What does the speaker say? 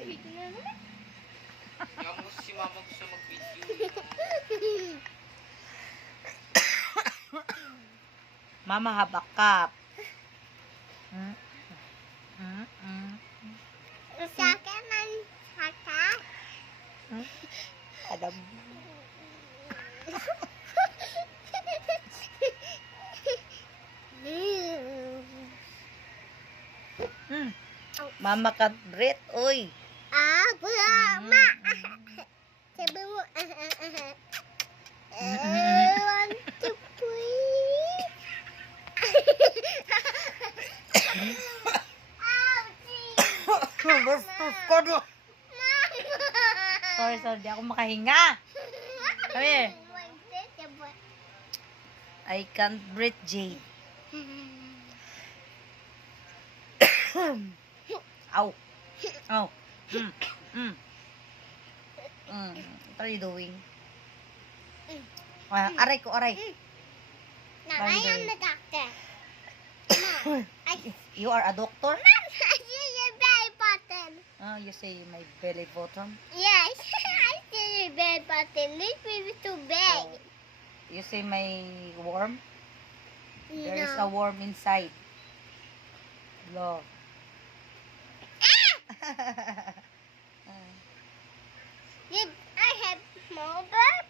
Ay. Kamu si mama gusto mag-video. Mama have a cup. Sa akin ang haka. Adam. Mama can't breathe, oy. Mama. Sabi mo, want to breathe. Bastos ko do. Sorry, di ako makahinga. Sabi, I can't breathe, Jay. Ow. Ow. What are you doing? Aray ko, aray. Now I am the doctor. You are a doctor? I see your belly button. You say my belly button? Yes, I see your belly button. This baby too big. You say my worm? There is a No. worm inside. Look. I have small bird.